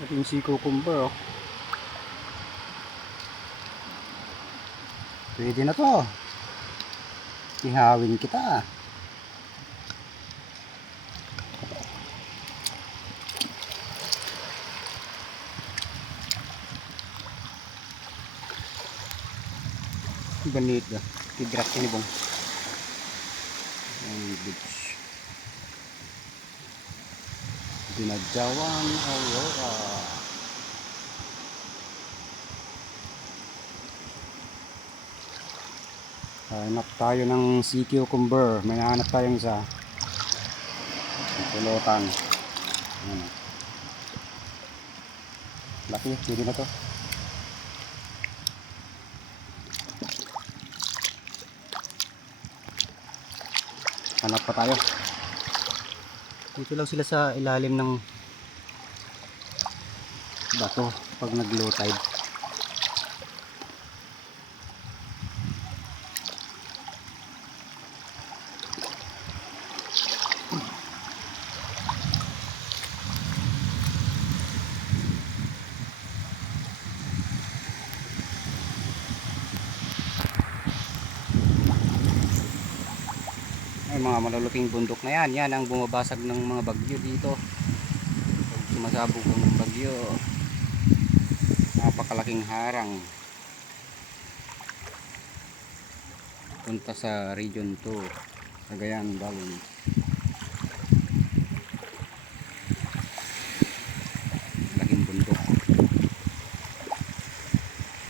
Ito yung sea cucumber, oh. Pwede na to. Ihawin kita. Banit ba? Tigrak ini bong. Ang beach. Dinadjawan Aurora. Hanap tayo ng sea cucumber. May nahanap tayong isa. Pulutan. Ayan. Laki, pwede na to. Hanap pa tayo. Dito lang sila sa ilalim ng bato pag nag low tide. Ay, mga maluluking bundok na yan. Yan ang bumabasag ng mga bagyo dito. Pag sumasabog ang bagyo, napakalaking harang punta sa region 2, Cagayan Valley.